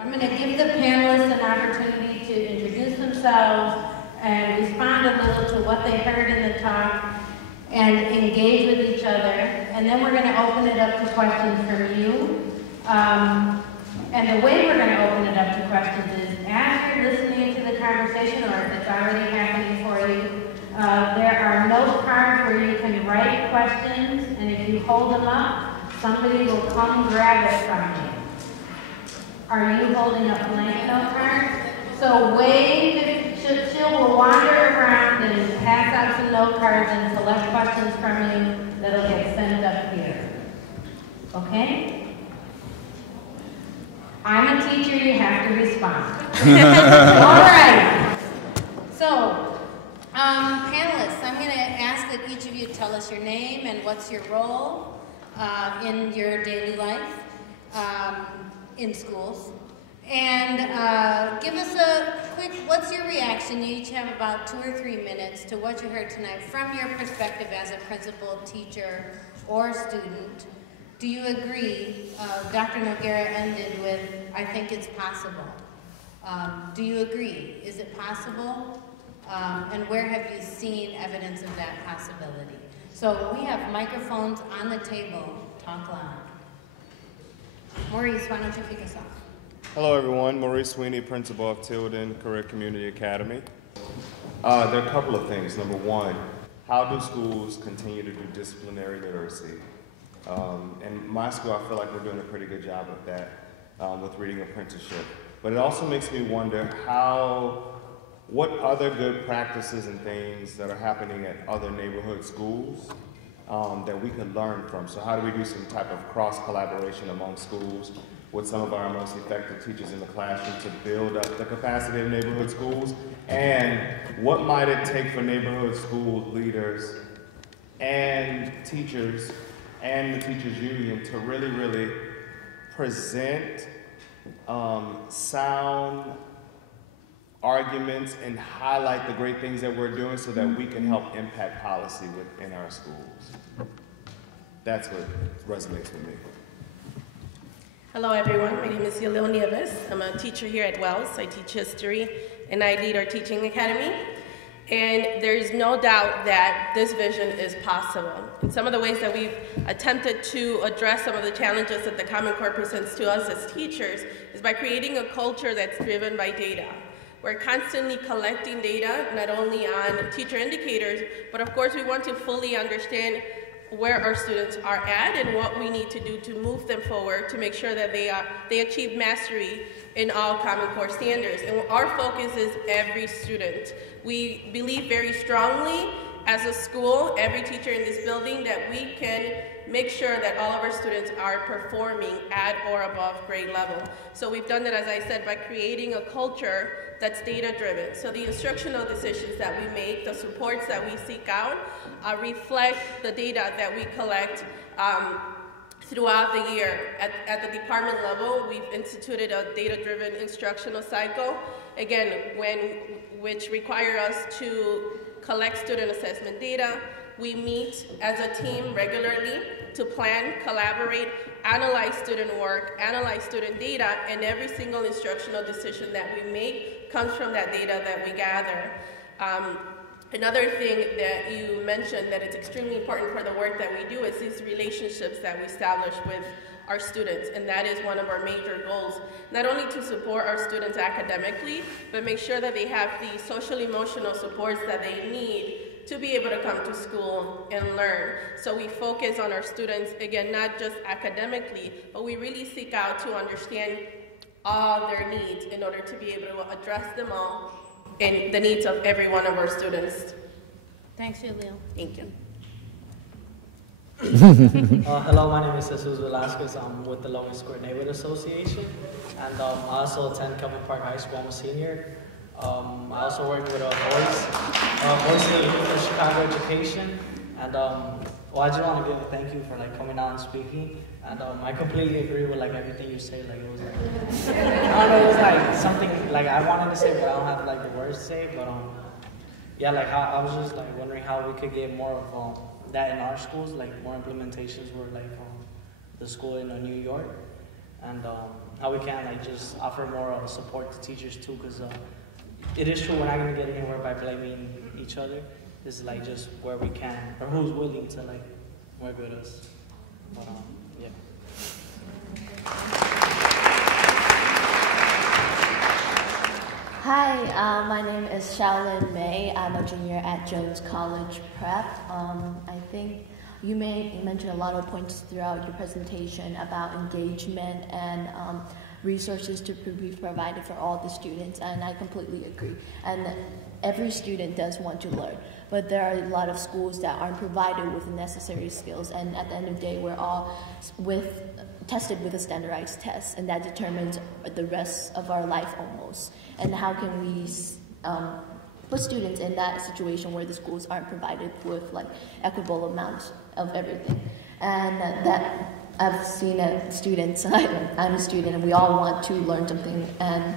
I'm going to give the panelists an opportunity to introduce themselves and respond a little to what they heard in the talk and engage with each other. And then we're going to open it up to questions from you. And the way we're going to open it up to questions is as you're listening to the conversation, or if it's already happening for you, there are note cards where you can write questions, and if you hold them up, somebody will come grab it from you. Are you holding up blank note cards? So wave, she'll will wander around and pass out some note cards and select questions from you that'll get sent up here. Okay? I'm a teacher, you have to respond. All right. So, panelists, I'm going to ask that each of you tell us your name and what's your role in your daily life in schools. And give us a quick, what's your reaction? You each have about 2 or 3 minutes to what you heard tonight from your perspective as a principal, teacher, or student. Do you agree? Dr. Noguera ended with, I think it's possible. Do you agree? Is it possible? And where have you seen evidence of that possibility? So we have microphones on the table. Talk loud. Maurice, why don't you kick us off? Hello everyone, Maurice Swinney, principal of Tilden Community Academy. There are a couple of things. Number one, how do schools continue to do disciplinary literacy? In my school, I feel like we're doing a pretty good job of that with reading apprenticeship. But it also makes me wonder what other good practices and things that are happening at other neighborhood schools that we could learn from. So how do we do some type of cross-collaboration among schools with some of our most effective teachers in the classroom to build up the capacity of neighborhood schools? And what might it take for neighborhood school leaders and teachers and the teachers union to really present sound arguments and highlight the great things that we're doing so that we can help impact policy within our schools? That's what resonates with me. Hello everyone, my name is Yalil Nieves. I'm a teacher here at Wells. I teach history and I lead our teaching academy. And there's no doubt that this vision is possible. And some of the ways that we've attempted to address some of the challenges that the Common Core presents to us as teachers is by creating a culture that's driven by data. We're constantly collecting data, not only on teacher indicators, but of course we want to fully understand where our students are at and what we need to do to move them forward to make sure that they achieve mastery in all Common Core standards. And our focus is every student. We believe very strongly as a school, every teacher in this building, that we can make sure that all of our students are performing at or above grade level. So we've done that, as I said, by creating a culture that's data-driven. So the instructional decisions that we make, the supports that we seek out, reflect the data that we collect throughout the year. At the department level, we've instituted a data-driven instructional cycle, again, which require us to collect student assessment data. We meet as a team regularly to plan, collaborate, analyze student work, analyze student data, and every single instructional decision that we make comes from that data that we gather. Another thing that you mentioned that is extremely important for the work that we do is these relationships that we establish with our students, and that is one of our major goals, not only to support our students academically, but make sure that they have the social-emotional supports that they need to be able to come to school and learn. So we focus on our students, again, not just academically, but we really seek out to understand all their needs in order to be able to address them all and the needs of every one of our students. Thanks, Yalil. Thank you. Hello, my name is Velazquez. I'm with the Loomis Neighborhood Association, and I also attend Kelvyn Park High School. I'm a senior. I also work with Voice of the Youth for Chicago Education, and I just want to give a thank you for coming out and speaking. And I completely agree with everything you say. It was I don't know, it was something I wanted to say, but I don't have the words to say. But yeah, I was just wondering how we could get more of that in our schools, more implementations were the school in New York. and how we can like just offer more support to teachers too, because it is true we're not going to get anywhere by blaming each other. This is like just where we can, or who's willing to like work with us. But yeah. Hi, my name is Shallon May. I'm a junior at Jones College Prep. I think you mentioned a lot of points throughout your presentation about engagement and resources to be provided for all the students, and I completely agree. And every student does want to learn, but there are a lot of schools that aren't provided with the necessary skills, and at the end of the day, we're all tested with a standardized test, and that determines the rest of our life almost. And how can we put students in that situation where the schools aren't provided with like equitable amounts of everything? And that I've seen students, I'm a student, and we all want to learn something, and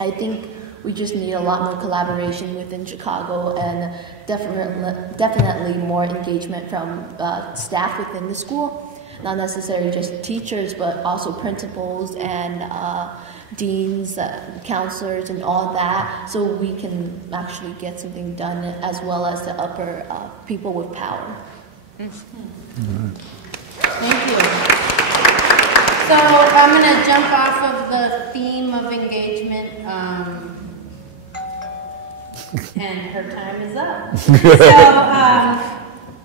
I think we just need a lot more collaboration within Chicago, and definitely more engagement from staff within the school. Not necessarily just teachers, but also principals and deans, counselors, and all that, so we can actually get something done, as well as the upper people with power. Mm-hmm. Thank you. So I'm going to jump off of the theme of engagement, and her time is up.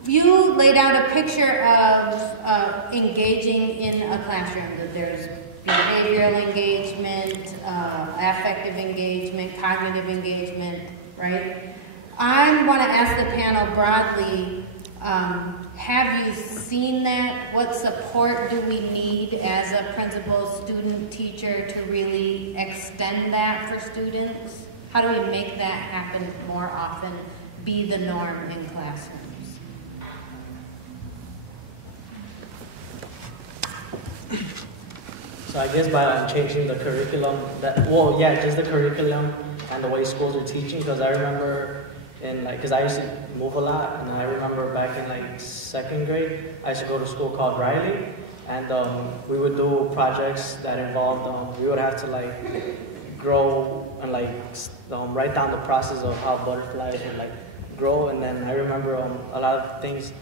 So you laid out a picture of engaging in a classroom, that there's behavioral engagement, affective engagement, cognitive engagement, right? I want to ask the panel broadly, have you seen that? What support do we need as a principal, student, teacher to really extend that for students? How do we make that happen more often, be the norm in classrooms? So I guess by changing the curriculum, just the curriculum and the way schools are teaching, because I remember because I used to move a lot, and I remember back in like 2nd grade, I used to go to a school called Riley, and we would do projects that involved, we would have to like grow and like write down the process of how butterflies would like grow, and then I remember a lot of things,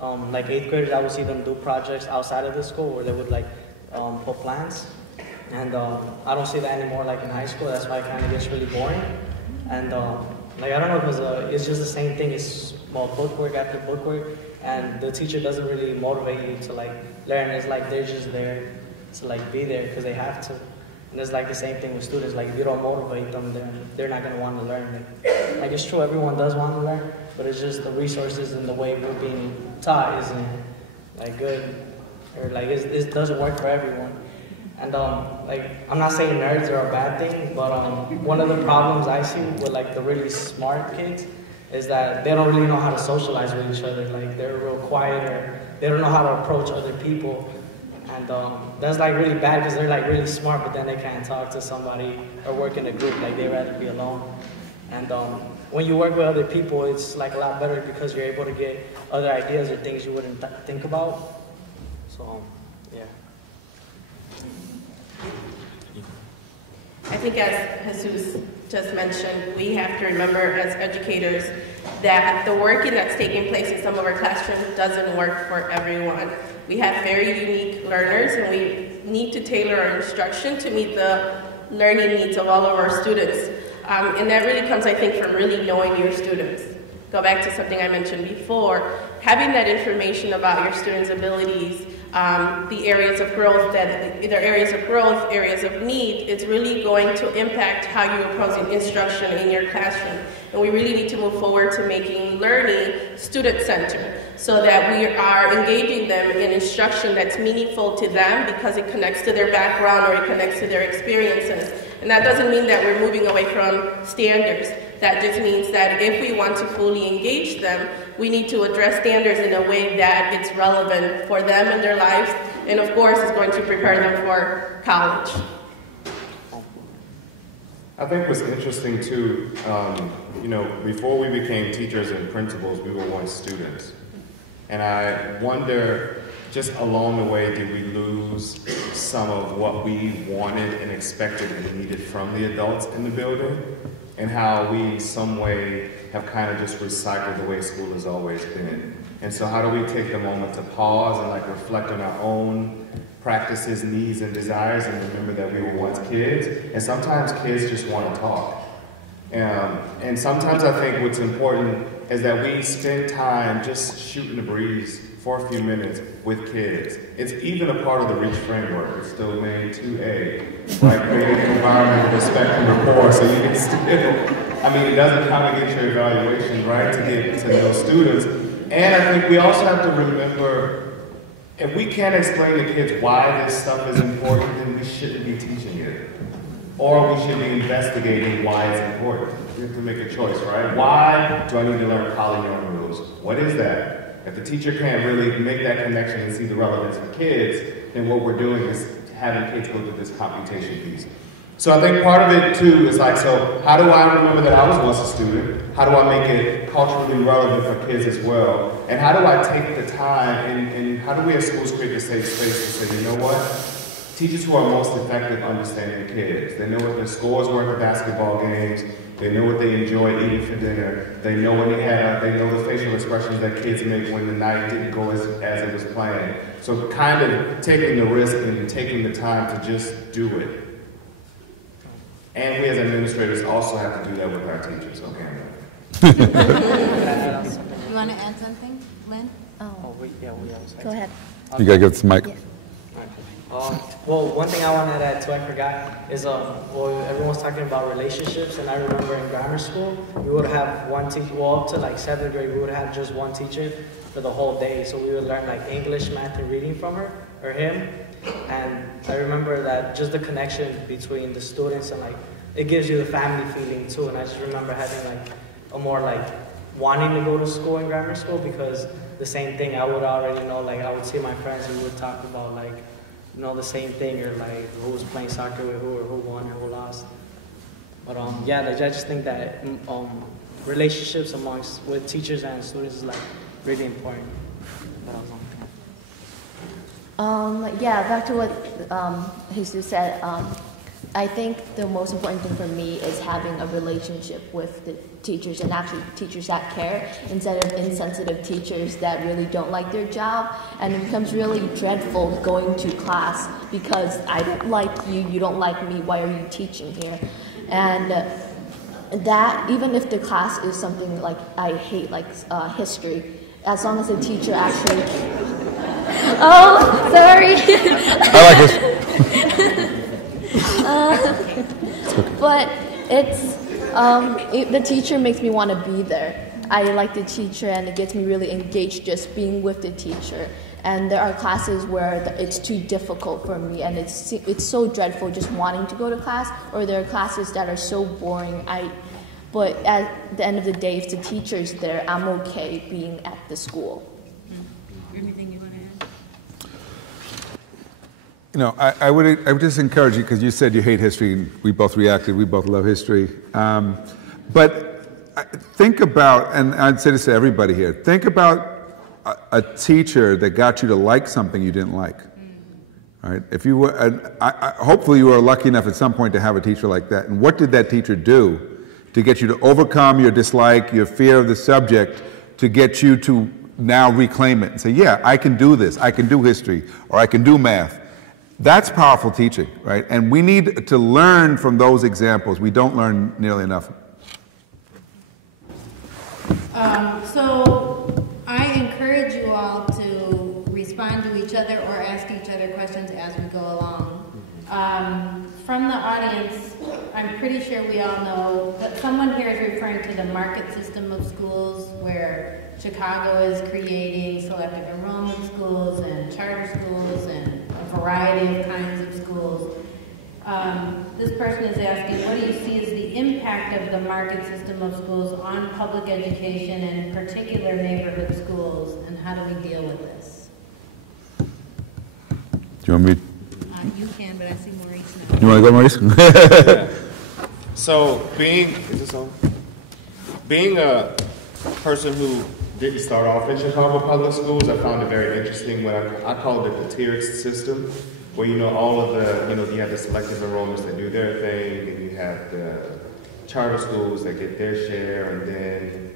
like 8th graders, I would see them do projects outside of the school where they would like put plants, and I don't see that anymore like in high school. That's why it kind of gets really boring, and like I don't know, because it's just the same thing. It's book work after book work, and the teacher doesn't really motivate you to like learn. It's like they're just there to like be there because they have to. And it's like the same thing with students. Like if you don't motivate them, then they're not gonna want to learn. Like it's true, everyone does want to learn, but it's just the resources and the way we're being taught isn't like good, or like it doesn't work for everyone. And like I'm not saying nerds are a bad thing, but one of the problems I see with like the really smart kids is that they don't really know how to socialize with each other. Like they're real quiet, or they don't know how to approach other people. And that's like really bad because they're like really smart, but then they can't talk to somebody or work in a group. Like they'd rather be alone. And when you work with other people, it's like a lot better because you're able to get other ideas or things you wouldn't think about. So yeah. I think as Jesus just mentioned, we have to remember as educators that the working that's taking place in some of our classrooms doesn't work for everyone. We have very unique learners, and we need to tailor our instruction to meet the learning needs of all of our students. And that really comes, I think, from really knowing your students. Go back to something I mentioned before, having that information about your students' abilities, the areas of growth, areas of need, it's really going to impact how you approach instruction in your classroom. And we really need to move forward to making learning student-centered so that we are engaging them in instruction that's meaningful to them because it connects to their background or it connects to their experiences. And that doesn't mean that we're moving away from standards. That just means that if we want to fully engage them, we need to address standards in a way that it's relevant for them and their lives, and of course, it's going to prepare them for college. I think what's interesting too, before we became teachers and principals, we were once students. And I wonder just along the way, did we lose some of what we wanted and expected and needed from the adults in the building? And how we, in some way, have kind of just recycled the way school has always been. And so how do we take the moment to pause and like reflect on our own practices, needs, and desires, and remember that we were once kids? And sometimes kids just want to talk. And sometimes I think what's important is that we spend time just shooting the breeze for a few minutes with kids. It's even a part of the REACH framework. It's still made 2A, right? Creating an environment of respect and rapport so you can still, I mean, it doesn't kind of get your evaluation, right, to get to know students. And I think we also have to remember, if we can't explain to kids why this stuff is important, then we shouldn't be teaching it. Or we should be investigating why it's important. We have to make a choice, right? Why do I need to learn polynomial rules? What is that? If the teacher can't really make that connection and see the relevance for kids, then what we're doing is having kids go through this computation piece. So I think part of it too is like, so how do I remember that I was once a student? How do I make it culturally relevant for kids as well? And how do I take the time and how do we as schools create a safe space to say, you know what? Teachers who are most effective understanding the kids. They know what their scores were at the basketball games. They know what they enjoy eating for dinner. They know when they know the facial expressions that kids make when the night didn't go as it was planned. So kind of taking the risk and taking the time to just do it. And we as administrators also have to do that with our teachers, okay? You want to add something, Lynn? Oh, wait, yeah, we have. Go ahead. You gotta get this mic. Yeah. Well, one thing I wanted to add too, I forgot, is well, everyone was talking about relationships, and I remember in grammar school, we would have one teacher, well, up to like 7th grade, we would have just one teacher for the whole day. So we would learn like English, math, and reading from her, or him. And I remember that just the connection between the students and like, it gives you the family feeling too. And I just remember having like a more like wanting to go to school in grammar school, because the same thing, I would already know, like I would see my friends and we would talk about like, you know, the same thing, or like who was playing soccer with who, or who won or who lost. But yeah, I just think that relationships with teachers and students is like really important. Yeah, back to what Jesus said. I think the most important thing for me is having a relationship with the teachers, and actually teachers that care, instead of insensitive teachers that really don't like their job. And it becomes really dreadful going to class because I don't like you, you don't like me, why are you teaching here? And that, even if the class is something like I hate, like history, as long as the teacher actually... Oh, sorry. I like this. But it's the teacher makes me want to be there. I like the teacher, and it gets me really engaged just being with the teacher. And there are classes where it's too difficult for me, and it's so dreadful just wanting to go to class. Or there are classes that are so boring. But at the end of the day, if the teacher's there, I'm okay being at the school. Anything you want to add? You know, I would just encourage you, because you said you hate history, and we both reacted, we both love history. But think about, and I'd say this to everybody here, think about a teacher that got you to like something you didn't like. Right? If you were, hopefully you were lucky enough at some point to have a teacher like that. And what did that teacher do to get you to overcome your dislike, your fear of the subject, to get you to now reclaim it and say, yeah, I can do this, I can do history, or I can do math. That's powerful teaching, right? And we need to learn from those examples. We don't learn nearly enough. So I encourage you all to respond to each other or ask each other questions as we go along. From the audience, I'm pretty sure we all know that someone here is referring to the market system of schools, where Chicago is creating selective enrollment schools and charter schools and a variety of kinds of schools. This person is asking, what do you see as the impact of the market system of schools on public education, and in particular neighborhood schools, and how do we deal with this? Do you want me? You can, but I see Maurice now. You want to go, Maurice? So being a person who didn't start off in Chicago public schools. I found it very interesting when I called it the tiered system, where all of the, you have the selective enrollments that do their thing, and you have the charter schools that get their share, and then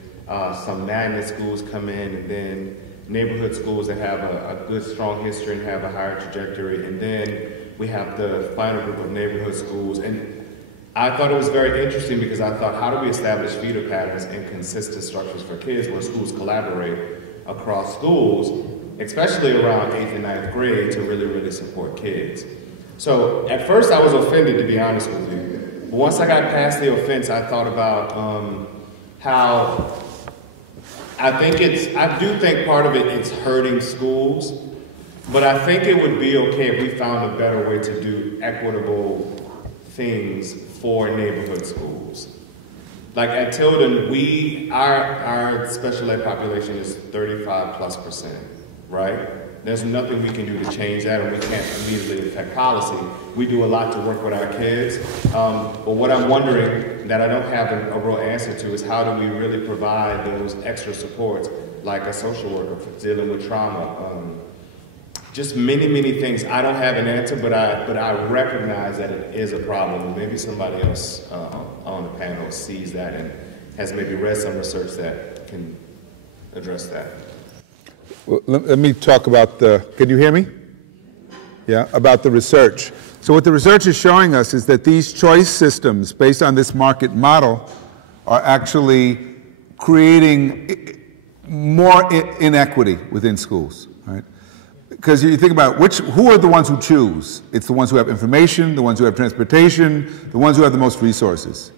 some magnet schools come in, and then neighborhood schools that have a good, strong history and have a higher trajectory, and then we have the final group of neighborhood schools. And I thought it was very interesting because I thought, how do we establish feeder patterns and consistent structures for kids where schools collaborate across schools, especially around 8th and 9th grade, to really, really support kids. So at first I was offended, to be honest with you. But once I got past the offense, I thought about how I do think part of it's hurting schools, but I think it would be okay if we found a better way to do equitable things for neighborhood schools. Like at Tilden, our special ed population is 35+%, right? There's nothing we can do to change that, and we can't immediately affect policy. We do a lot to work with our kids, but what I'm wondering that I don't have a real answer to is how do we really provide those extra supports, like a social worker for dealing with trauma, just many, many things. I don't have an answer, but I recognize that it is a problem. Maybe somebody else on the panel sees that and has maybe read some research that can address that. Well, let me talk about can you hear me? Yeah, about the research. So what the research is showing us is that these choice systems based on this market model are actually creating more inequity within schools, right? Because you think about who are the ones who choose? It's the ones who have information, the ones who have transportation, the ones who have the most resources.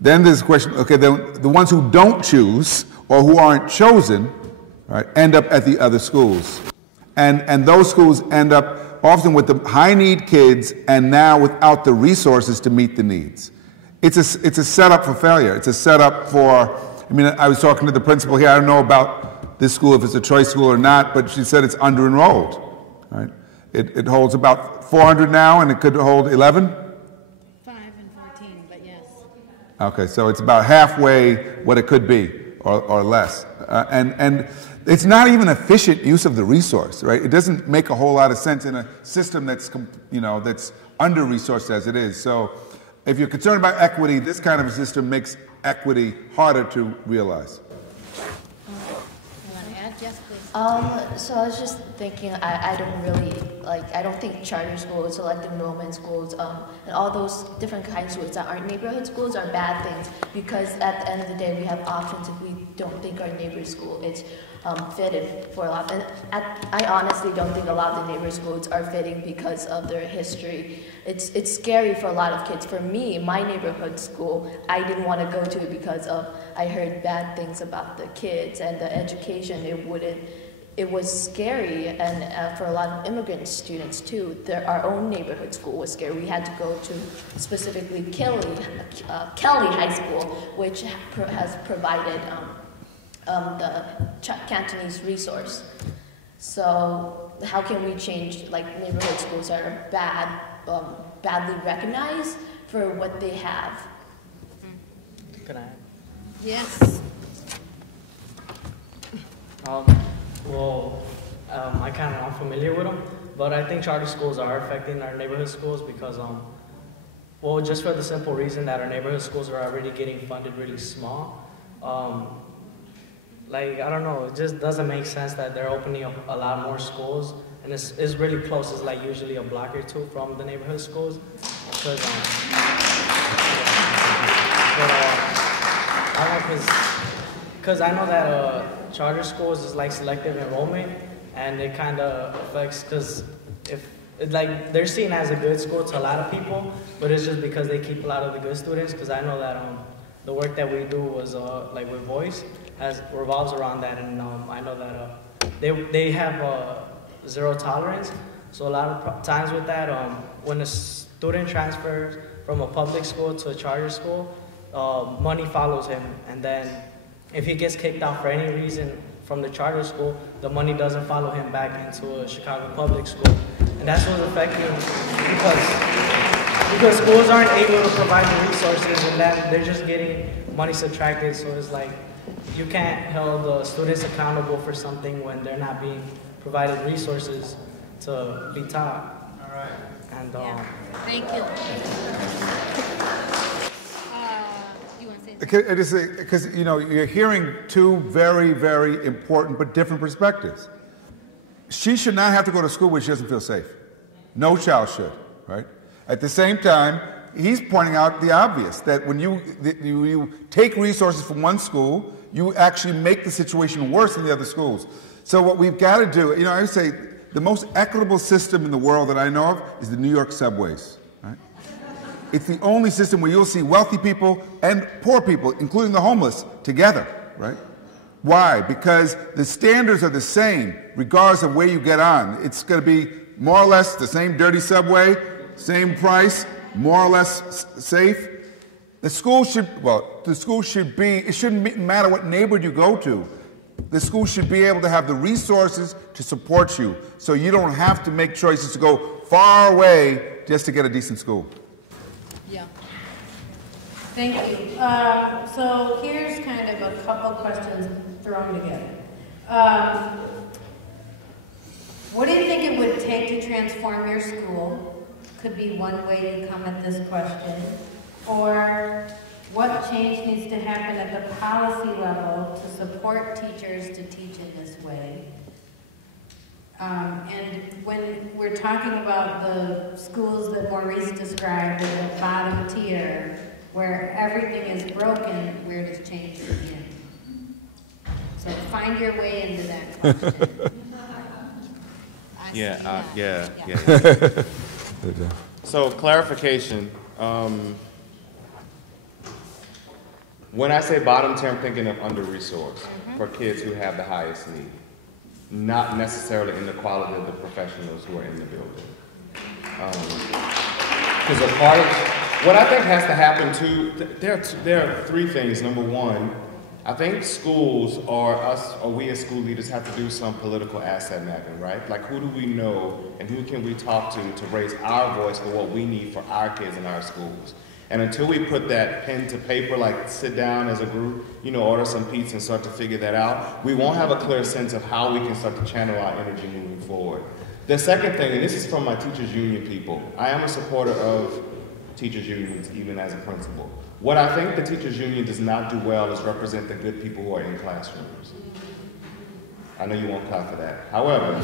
Then there's a question, okay, the ones who don't choose or who aren't chosen, right, end up at the other schools. And those schools end up often with the high need kids and now without the resources to meet the needs. It's a setup for failure. It's a setup for, I was talking to the principal here, I don't know about this school, if it's a choice school or not, but she said it's under-enrolled, right? It holds about 400 now, and it could hold 11? 5 and 14, but yes. Okay, so it's about halfway what it could be, or less. And it's not even efficient use of the resource, right? It doesn't make a whole lot of sense in a system that's, that's under-resourced as it is. So if you're concerned about equity, this kind of a system makes equity harder to realize. Yes, please. So I was just thinking, I don't think charter schools, selective enrollment schools, and all those different kinds of schools that aren't neighborhood schools are bad things, because at the end of the day we have options if we don't think our neighborhood school is fitted for a lot. And I honestly don't think a lot of the neighborhood schools are fitting because of their history. It's scary for a lot of kids. For me, my neighborhood school, I didn't want to go to because I heard bad things about the kids and the education. It was scary, and for a lot of immigrant students too. Our own neighborhood school was scary. We had to go to specifically Kelly High School, which has provided the Cantonese resource. So how can we change, neighborhood schools that are badly recognized for what they have? Can I? Yes. I kind of am familiar with them, but I think charter schools are affecting our neighborhood schools because, just for the simple reason that our neighborhood schools are already getting funded really small. I don't know, it just doesn't make sense that they're opening up a lot more schools, and it's really close. It's usually a block or two from the neighborhood schools. Because I know that charter schools is like selective enrollment, and it kind of affects, because they're seen as a good school to a lot of people, but it's just because they keep a lot of the good students. Because I know that the work that we do was with voice revolves around that, and I know that they have zero tolerance. So a lot of times with that, when a student transfers from a public school to a charter school, money follows him, and then if he gets kicked out for any reason from the charter school, the money doesn't follow him back into a Chicago public school. And that's what's affecting, because schools aren't able to provide the resources, and that they're just getting money subtracted. So it's you can't hold the students accountable for something when they're not being provided resources to be taught. All right. And Thank you. You want to say something? Because you know, you're hearing two very, very important but different perspectives. She should not have to go to school where she doesn't feel safe. No child should, right? At the same time, he's pointing out the obvious, that when you take resources from one school, you actually make the situation worse in the other schools. So what we've got to do, you know, I would say the most equitable system in the world that I know of is the New York subways, right? It's the only system where you'll see wealthy people and poor people, including the homeless, together, right? Why? Because the standards are the same, regardless of where you get on. It's going to be more or less the same dirty subway, same price, more or less safe. The school should be, it shouldn't matter what neighborhood you go to. The school should be able to have the resources to support you, so you don't have to make choices to go far away just to get a decent school. Yeah. Thank you. So here's kind of a couple questions thrown together. What do you think it would take to transform your school? Could be one way you come at this question. Or what change needs to happen at the policy level to support teachers to teach in this way? And when we're talking about the schools that Maurice described in the bottom tier, where everything is broken, where does change begin? So find your way into that question. Yeah. So clarification. When I say bottom tier, I'm thinking of under-resourced for kids who have the highest need, not necessarily in the quality of the professionals who are in the building. Because a part of what I think has to happen too, there are three things. Number one, I think schools or we as school leaders have to do some political asset mapping, right? Like, who do we know and who can we talk to raise our voice for what we need for our kids in our schools? And until we put that pen to paper, like sit down as a group, you know, order some pizza and start to figure that out, we won't have a clear sense of how we can start to channel our energy moving forward. The second thing, and this is from my teachers union people, I am a supporter of teachers unions, even as a principal. What I think the teachers union does not do well is represent the good people who are in classrooms. I know you won't clap for that. However,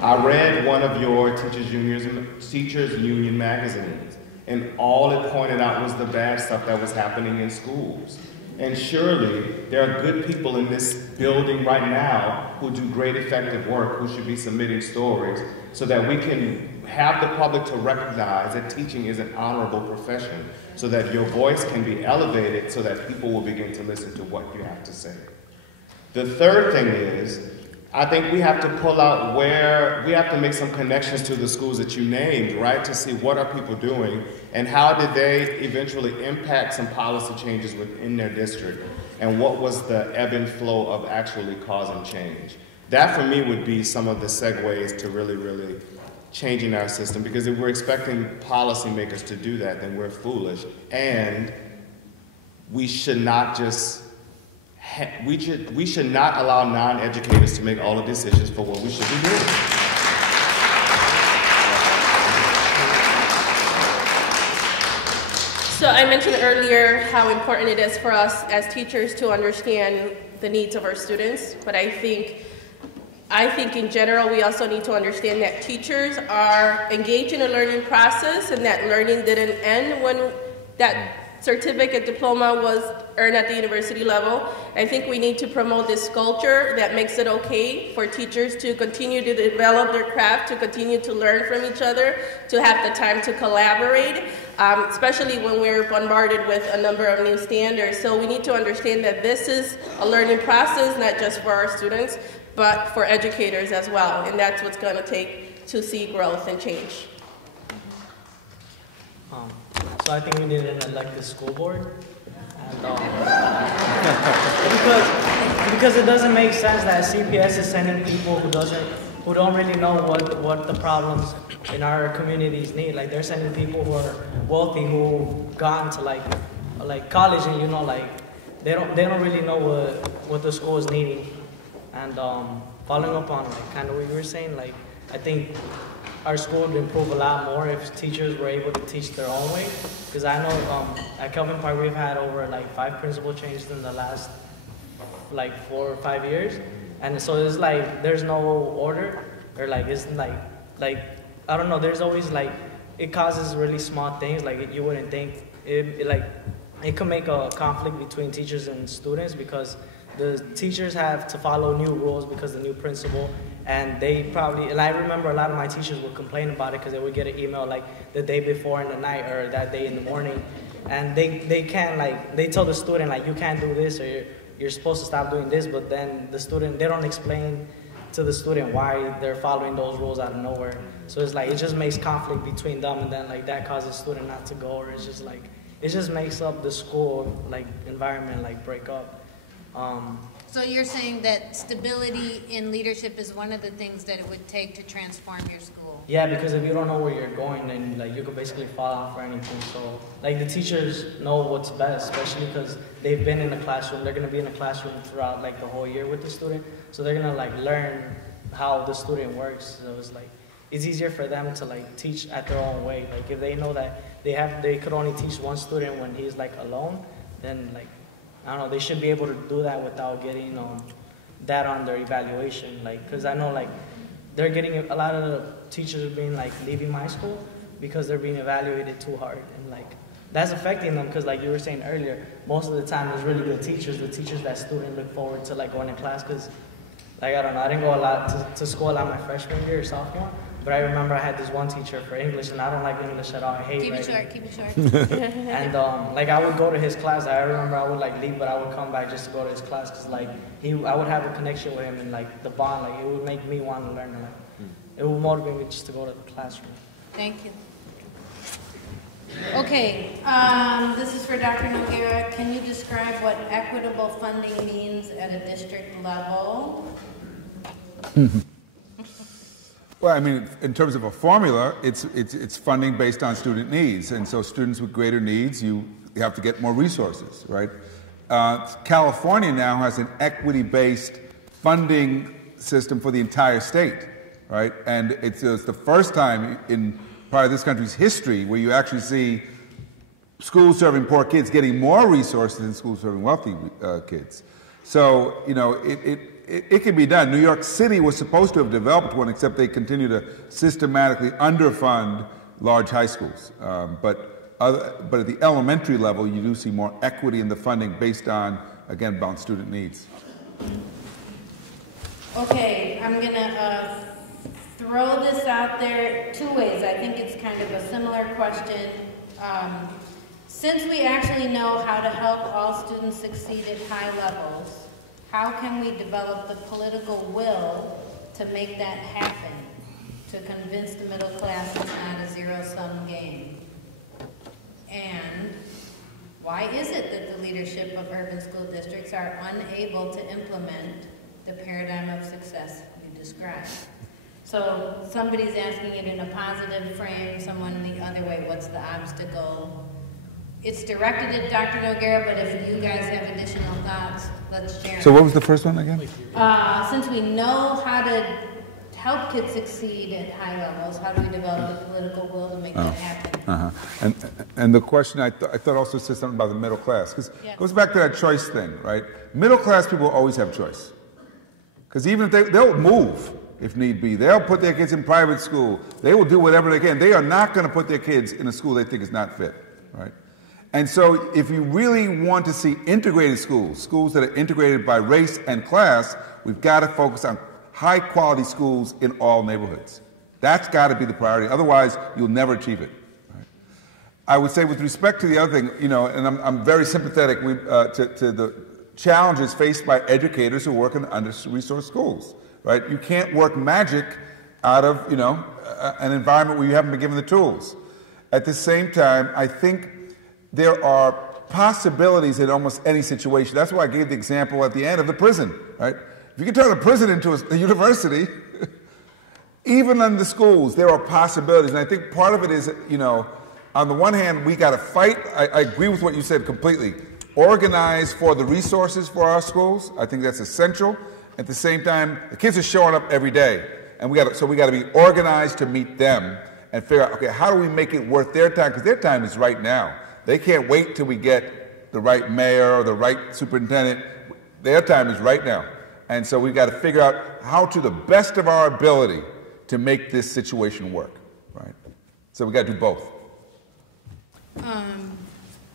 I read one of your teachers union magazines, and all it pointed out was the bad stuff that was happening in schools. And surely there are good people in this building right now who do great effective work, who should be submitting stories so that we can have the public to recognize that teaching is an honorable profession, so that your voice can be elevated so that people will begin to listen to what you have to say. The third thing is, I think we have to pull out we have to make some connections to the schools that you named, right? To see what are people doing and how did they eventually impact some policy changes within their district, and what was the ebb and flow of actually causing change. That for me would be some of the segues to really, really changing our system, because if we're expecting policymakers to do that, then we're foolish. And we should not just we should not allow non-educators to make all the decisions for what we should be doing. So I mentioned earlier how important it is for us as teachers to understand the needs of our students, but I think in general we also need to understand that teachers are engaged in a learning process, and that learning didn't end when that certificate diploma was earned at the university level. I think we need to promote this culture that makes it okay for teachers to continue to develop their craft, to continue to learn from each other, to have the time to collaborate, especially when we're bombarded with a number of new standards. So we need to understand that this is a learning process, not just for our students, but for educators as well. And that's what's going to take to see growth and change. So I think we need an elected school board, and because it doesn't make sense that CPS is sending people who don't really know what the problems in our communities need. Like, they're sending people who are wealthy, who gone to like college, and they don't really know what the school is needing. And following up on like kind of what you were saying, like I think our school would improve a lot more if teachers were able to teach their own way. Because I know at Kelvyn Park we've had over like 5 principal changes in the last like 4 or 5 years, and so it's like there's no order, or like it's like I don't know. There's always like it causes really small things like you wouldn't think it could make a conflict between teachers and students because the teachers have to follow new rules because the new principal. And they probably, and I remember a lot of my teachers would complain about it because they would get an email like the day before in the night or that day in the morning. And they can't like, they tell the student like, you can't do this or you're supposed to stop doing this, but then the student, they don't explain to the student why they're following those rules out of nowhere. So it's like, it just makes conflict between them and then like that causes the student not to go, or it's just like, it just makes up the school like environment like break up. So you're saying that stability in leadership is one of the things that it would take to transform your school? Yeah, because if you don't know where you're going, then like you could basically fall off for anything. So like the teachers know what's best, especially because they've been in the classroom. They're gonna be in the classroom throughout like the whole year with the student. So they're gonna like learn how the student works. So it's like it's easier for them to like teach at their own way. Like if they know that they could only teach one student when he's like alone, then like I don't know, they should be able to do that without getting that on their evaluation. Like, because I know like they're getting a lot of the teachers are being like leaving my school because they're being evaluated too hard, and like that's affecting them because like you were saying earlier, most of the time there's really good teachers, the teachers that students look forward to like going to class. Because like I don't know, I didn't go a lot to school a lot my freshman year or sophomore. But I remember I had this one teacher for English, and I don't like English at all. I hate writing. Keep it short. And like I would go to his class. I remember I would like leave, but I would come back just to go to his class because like I would have a connection with him, and like the bond, like it would make me want to learn. Like it would motivate me just to go to the classroom. Thank you. Okay, this is for Dr. Noguera. Can you describe what equitable funding means at a district level? Well, I mean, in terms of a formula, it's funding based on student needs, and so students with greater needs, you have to get more resources, right? California now has an equity-based funding system for the entire state, right? And it's the first time in probably this country's history where you actually see schools serving poor kids getting more resources than schools serving wealthy kids. So, you know, it can be done. New York City was supposed to have developed one, except they continue to systematically underfund large high schools. But at the elementary level, you do see more equity in the funding based on, again, about student needs. Okay, I'm gonna throw this out there 2 ways. I think it's kind of a similar question. Since we actually know how to help all students succeed at high levels, how can we develop the political will to make that happen, to convince the middle class it's not a zero-sum game? And why is it that the leadership of urban school districts are unable to implement the paradigm of success you described? So somebody's asking it in a positive frame, someone the other way, what's the obstacle? It's directed at Dr. Noguera, but if you guys have additional thoughts, let's share. So what was the first one again? Since we know how to help kids succeed at high levels, how do we develop the political will to make that happen? And the question I thought also said something about the middle class, because it goes back to that choice thing, right? Middle class people always have choice. Because even if they'll move if need be. They'll put their kids in private school. They will do whatever they can. They are not going to put their kids in a school they think is not fit, right? And so if you really want to see integrated schools, schools that are integrated by race and class, we've got to focus on high-quality schools in all neighborhoods. That's got to be the priority. Otherwise, you'll never achieve it. Right? I would say with respect to the other thing, you know, and I'm very sympathetic to the challenges faced by educators who work in under-resourced schools. Right? You can't work magic out of, you know, an environment where you haven't been given the tools. At the same time, I think there are possibilities in almost any situation. That's why I gave the example at the end of the prison, right? If you can turn a prison into a university, even in the schools, there are possibilities. And I think part of it is, you know, on the one hand, we got to fight. I agree with what you said completely. organize for the resources for our schools. I think that's essential. At the same time, the kids are showing up every day, and we got to be organized to meet them and figure out, okay, how do we make it worth their time? Because their time is right now. They can't wait till we get the right mayor or the right superintendent. Their time is right now. And so we've got to figure out how, to the best of our ability, to make this situation work, right? So we got to do both.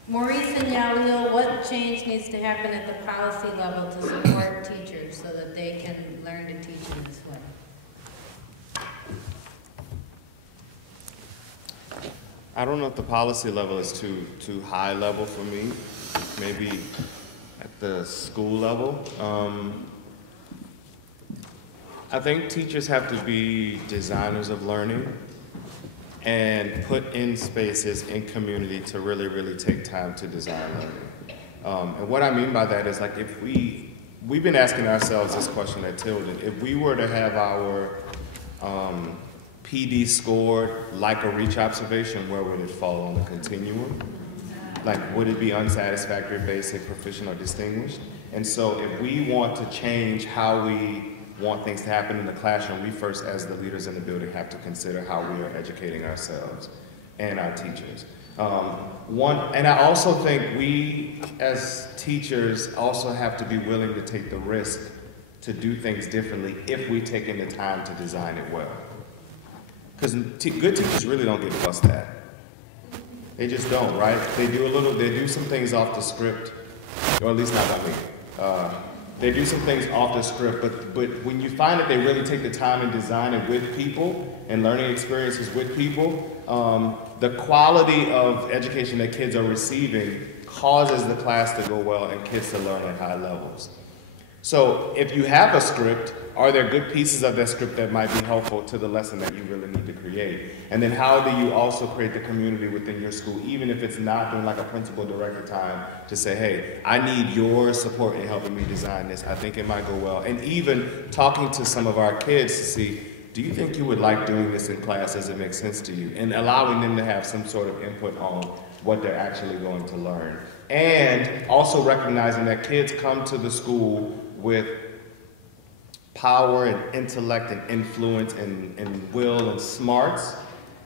Maurice and Yalil, what change needs to happen at the policy level to support teachers so that they can learn to teach in this way? I don't know if the policy level is too high level for me. Maybe at the school level. I think teachers have to be designers of learning and put in spaces in community to really, really take time to design learning. And what I mean by that is, like, if we've been asking ourselves this question at Tilden: if we were to have our PD scored like a reach observation, where would it fall on the continuum? Like, would it be unsatisfactory, basic, proficient, or distinguished? And so if we want to change how we want things to happen in the classroom, we first, as the leaders in the building, have to consider how we are educating ourselves and our teachers. And I also think we, as teachers, also have to be willing to take the risk to do things differently if we take in the time to design it well. Because good teachers really don't get fussed at. They just don't, right? They do some things off the script, or at least not by me. They do some things off the script, but when you find that they really take the time and design it with people and learning experiences with people, the quality of education that kids are receiving causes the class to go well and kids to learn at high levels. So if you have a script, are there good pieces of that script that might be helpful to the lesson that you really need to create? And then how do you also create the community within your school, even if it's not doing like a principal director time, to say, hey, I need your support in helping me design this. I think it might go well. And even talking to some of our kids to see, do you think you would like doing this in class? Does it make sense to you? And allowing them to have some sort of input on what they're actually going to learn. And also recognizing that kids come to the school with power and intellect and influence and will and smarts,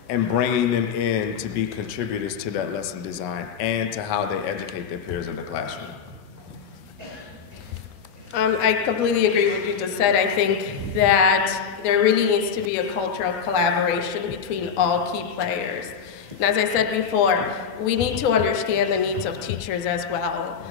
and bringing them in to be contributors to that lesson design and to how they educate their peers in the classroom. I completely agree with what you just said. I think that there really needs to be a culture of collaboration between all key players. And as I said before, we need to understand the needs of teachers as well.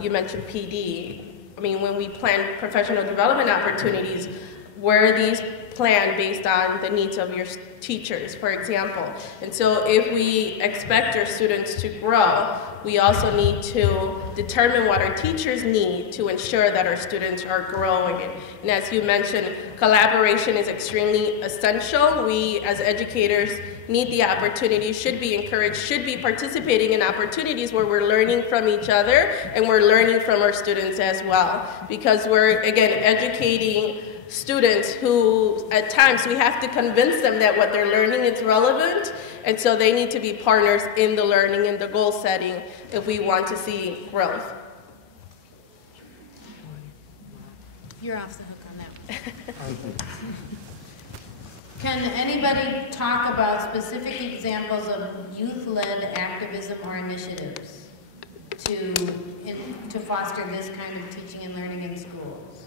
You mentioned PD. I mean, when we plan professional development opportunities, were these planned based on the needs of your teachers, for example? And so if we expect our students to grow, we also need to determine what our teachers need to ensure that our students are growing. And as you mentioned, collaboration is extremely essential. We, as educators, need the opportunity, should be encouraged, should be participating in opportunities where we're learning from each other and we're learning from our students as well. Because we're, again, educating students who, at times, we have to convince them that what they're learning is relevant, and so they need to be partners in the learning and the goal setting if we want to see growth. You're off the hook on that one. Can anybody talk about specific examples of youth-led activism or initiatives to foster this kind of teaching and learning in schools?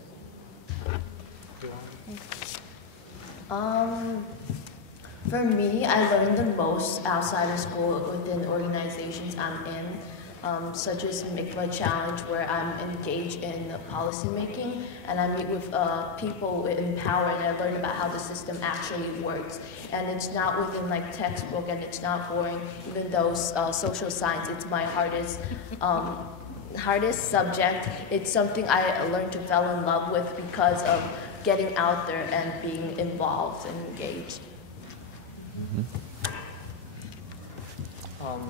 For me, I learned the most outside of school within organizations I'm in, such as Mikva Challenge, where I'm engaged in policy making, and I meet with people in power, and I learn about how the system actually works. And it's not within like textbook, and it's not boring. Even though social science, it's my hardest subject. It's something I learned to fall in love with because of getting out there and being involved and engaged.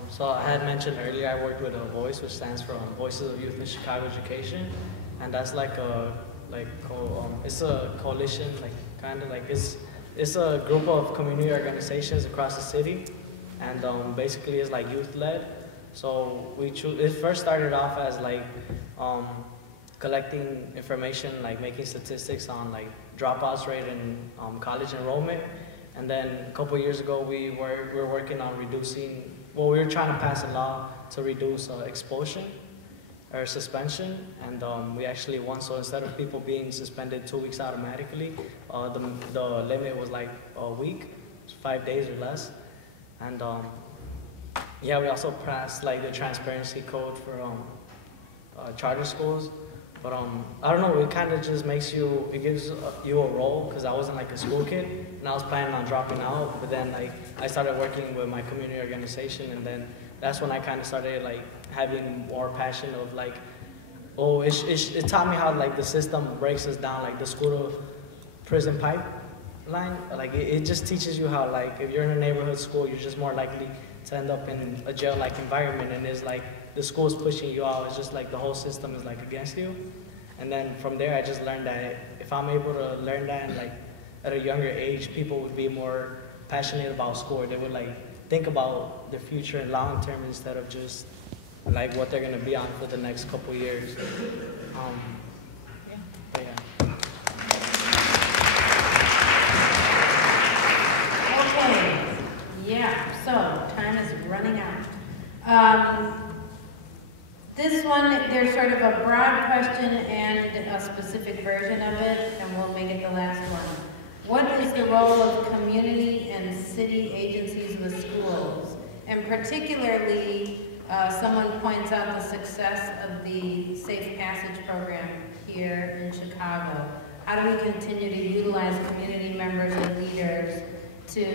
So I had mentioned earlier, I worked with a VOICE, which stands for Voices of Youth in Chicago Education, and that's like it's a coalition, it's a group of community organizations across the city, and basically it's like youth-led, So it first started off as like collecting information, like making statistics on like dropouts rate and college enrollment. And then a couple years ago, we were working on reducing, well, we were trying to pass a law to reduce expulsion or suspension, and we actually won. So instead of people being suspended 2 weeks automatically, the limit was like a week, 5 days or less. And yeah, we also passed like the transparency code for charter schools. But I don't know, it kind of just makes you, it gives you a role, because I wasn't like a school kid, and I was planning on dropping out, but then like I started working with my community organization, and then that's when I kind of started like having more passion of like, oh, it taught me how like the system breaks us down, like the school to prison pipeline. Like it just teaches you how like if you're in a neighborhood school, you're just more likely to end up in a jail-like environment, and it's like the school's pushing you out. It's just like the whole system is like against you. And then from there, I just learned that if I'm able to learn that and like at a younger age, people would be more passionate about school. They would like think about their future and long term instead of just like what they're gonna be on for the next couple years. But yeah. Okay. Yeah. So time is running out. This one, there's sort of a broad question and a specific version of it, and we'll make it the last one. What is the role of community and city agencies with schools? And particularly, someone points out the success of the Safe Passage program here in Chicago. How do we continue to utilize community members and leaders to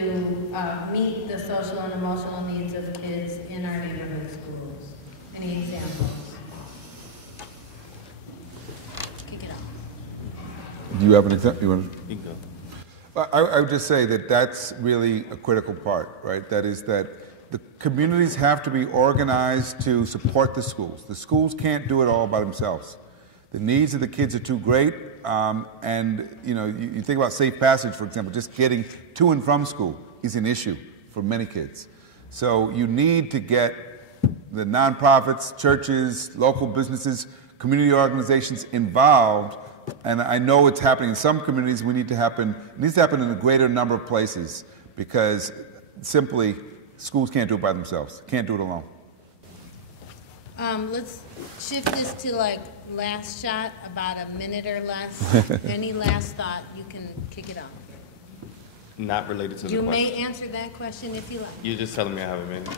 meet the social and emotional needs of kids in our neighborhood schools? Any examples? Kick it off. Do you have an example? You can go. I would just say that that's really a critical part, right? That is that the communities have to be organized to support the schools. The schools can't do it all by themselves. The needs of the kids are too great, and you think about Safe Passage, for example, just getting to and from school is an issue for many kids. So you need to get the nonprofits, churches, local businesses, community organizations involved. And I know it's happening in some communities. It needs to happen in a greater number of places, because simply schools can't do it by themselves, can't do it alone. Let's shift this to like last shot, about a minute or less. Any last thought, you can kick it off. Not related to the You question. may answer that question if you like. You're just telling me I have a minute.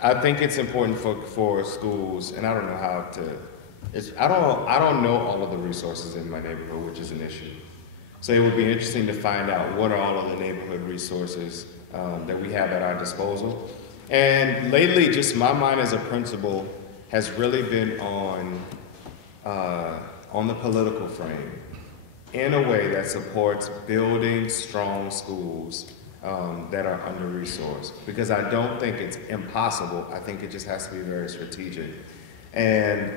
I think it's important for schools, and I don't know how to. I don't know all of the resources in my neighborhood, which is an issue. So it would be interesting to find out what are all of the neighborhood resources that we have at our disposal. And lately, just my mind as a principal has really been on the political frame in a way that supports building strong schools that are under-resourced. Because I don't think it's impossible. I think it just has to be very strategic. And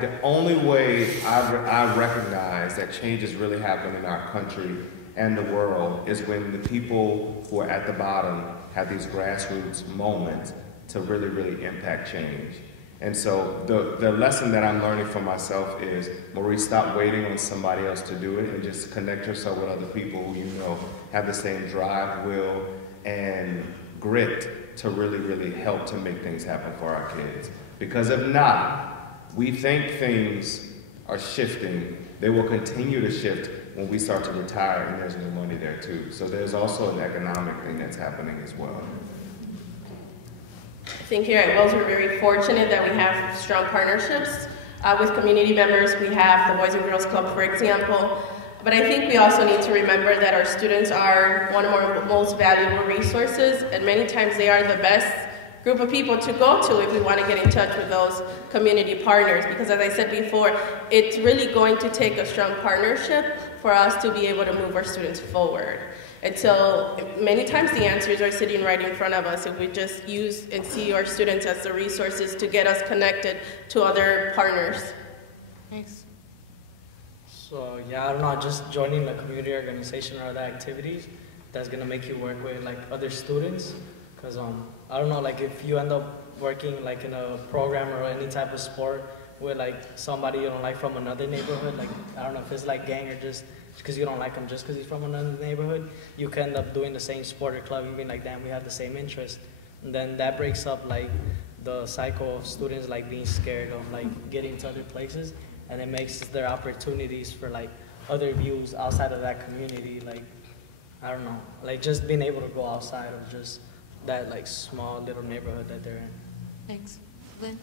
the only way I recognize that change is really happening in our country and the world is when the people who are at the bottom have these grassroots moments to really, really impact change. And so the lesson that I'm learning for myself is, Maurice, stop waiting on somebody else to do it and just connect yourself with other people who you know have the same drive, will, and grit to really, really help to make things happen for our kids. Because if not, we think things are shifting. They will continue to shift when we start to retire and there's no money there too. So there's also an economic thing that's happening as well. I think here at Wells we're very fortunate that we have strong partnerships with community members. We have the Boys and Girls Club, for example. But I think we also need to remember that our students are one of our most valuable resources, and many times they are the best group of people to go to if we want to get in touch with those community partners. Because as I said before, it's really going to take a strong partnership for us to be able to move our students forward. And so many times the answers are sitting right in front of us if we just use and see our students as the resources to get us connected to other partners. Thanks. So yeah, I don't know, just joining a community organization or other activities that's gonna make you work with like other students. Because I don't know, like if you end up working like in a program or any type of sport with like somebody you don't like from another neighborhood, like I don't know if it's like gang or just because you don't like him just because he's from another neighborhood, you can end up doing the same sport or club and being like, damn, we have the same interest. And then that breaks up like the cycle of students like being scared of like getting to other places, and it makes their opportunities for like other views outside of that community, like I don't know, like just being able to go outside of just that like small little neighborhood that they're in. Thanks. Lynn?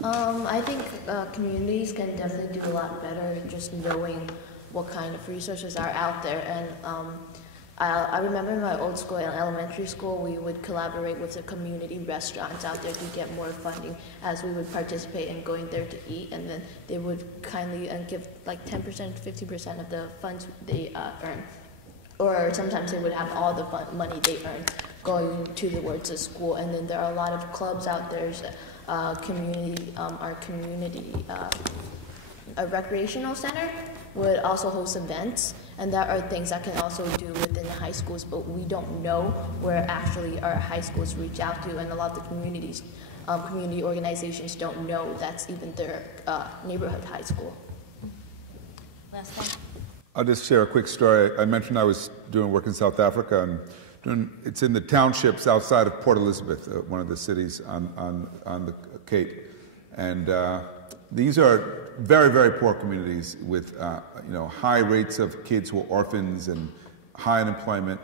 I think communities can definitely do a lot better just knowing what kind of resources are out there. And I remember in my old school, in elementary school, we would collaborate with the community restaurants out there to get more funding as we would participate in going there to eat. And then they would kindly give like 10%, 50% of the funds they earn. Or sometimes they would have all the money they earn going towards the school. And then there are a lot of clubs out there. Our community a recreational center would also host events, and there are things that can also do within the high schools, but we don't know where actually our high schools reach out to, and a lot of the community organizations don't know that's even their neighborhood high school. Last one. I'll just share a quick story. I mentioned I was doing work in South Africa, and it's in the townships outside of Port Elizabeth, one of the cities on the Cape. And these are very, very poor communities with high rates of kids who are orphans and high unemployment.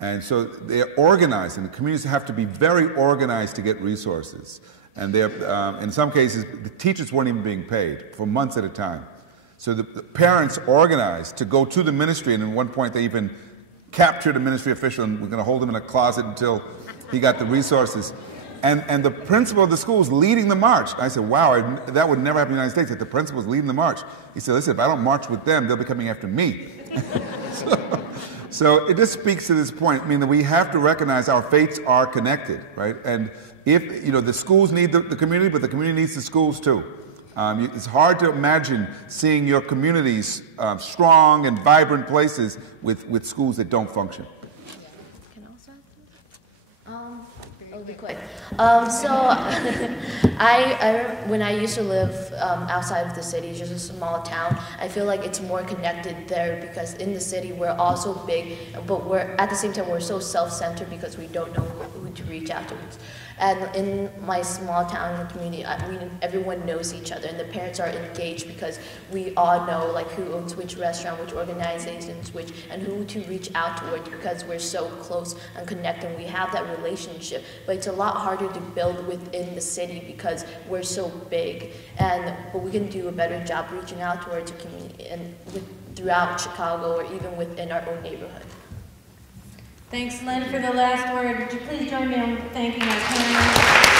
And so they're organized, and the communities have to be very organized to get resources. And in some cases, the teachers weren't even being paid for months at a time. So the parents organized to go to the ministry, and at one point they even captured a ministry official, and we're going to hold him in a closet until he got the resources. And the principal of the school was leading the march. I said, wow, that would never happen in the United States, that the principal was leading the march. He said, listen, if I don't march with them, they'll be coming after me. So it just speaks to this point. I mean, that we have to recognize our fates are connected, right? And if, the schools need the community, but the community needs the schools too. It's hard to imagine seeing your communities strong and vibrant places with schools that don't function. Can I also I'll be quick. When I used to live outside of the city, just a small town, I feel like it's more connected there because in the city we're all so big, but at the same time we're so self-centered because we don't know who to reach out to. And in my small town community, everyone knows each other, and the parents are engaged because we all know like who owns which restaurant, which organizations, and who to reach out towards because we're so close and connected. And we have that relationship, but it's a lot harder to build within the city because we're so big. But we can do a better job reaching out towards the community and throughout Chicago or even within our own neighborhood. Thanks, Lynn, for the last word. Would you please join me in thanking our panel?